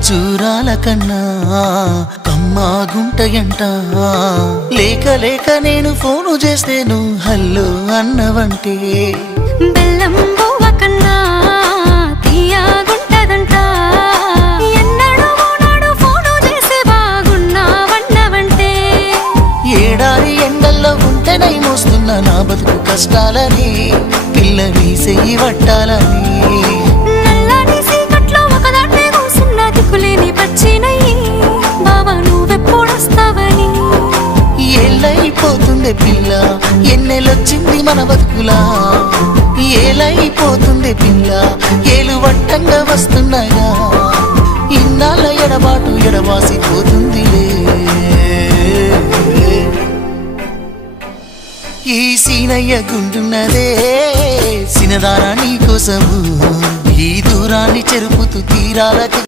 ఖర్జూరాల కన్నా కమ్మాగుంటయంట లేక లేక నేను ఫోను చేస్తే నువ్వు హల్లో అన్నవంటే బెల్లం బువ్వ కన్నా తీయగుంటదంట ఎన్నడూ నాడు ఫోను చేసే బాగున్నావన్నవంటే ఏడాది ఎండల్లో ఉంటేనై మోస్తున్న నా బతుకు కష్టాలని పిల్లని చెయ్యి పట్టాలని ఏలైపోతుండే పిల్ల ఎన్నెలొచ్చింది మన బతుకులా ఏలైపోతుండే పిల్ల ఏలు వట్టంగా వస్తున్నాగా ఇన్నాళ్ళ ఎడబాటు ఎడవాసిపోతుందిలే ఈ సీనయ్య గుంటున్నదే సినదానా నీ కోసము ఈ దూరాన్ని చెరుపుతూ తీరాలకు